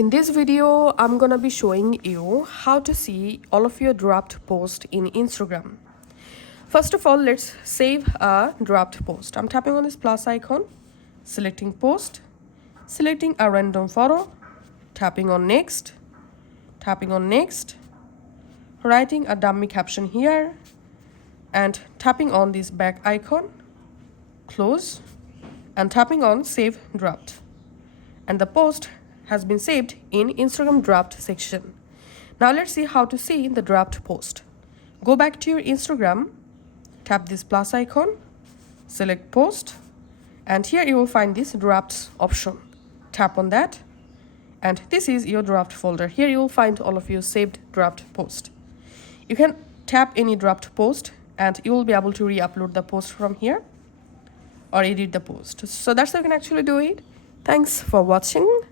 In this video, I'm gonna be showing you how to see all of your dropped posts in Instagram. First of all, let's save a dropped post. I'm tapping on this plus icon, selecting post, selecting a random photo, tapping on next, writing a dummy caption here, and tapping on this back icon, close, and tapping on save dropped. And the post has been saved in Instagram dropped section. Now let's see how to see the dropped post. Go back to your Instagram, tap this plus icon, select post, and here you will find this dropped option. Tap on that, and this is your dropped folder. Here you will find all of your saved dropped post. You can tap any dropped post and you will be able to re-upload the post from here or edit the post. So that's how you can actually do it. Thanks for watching.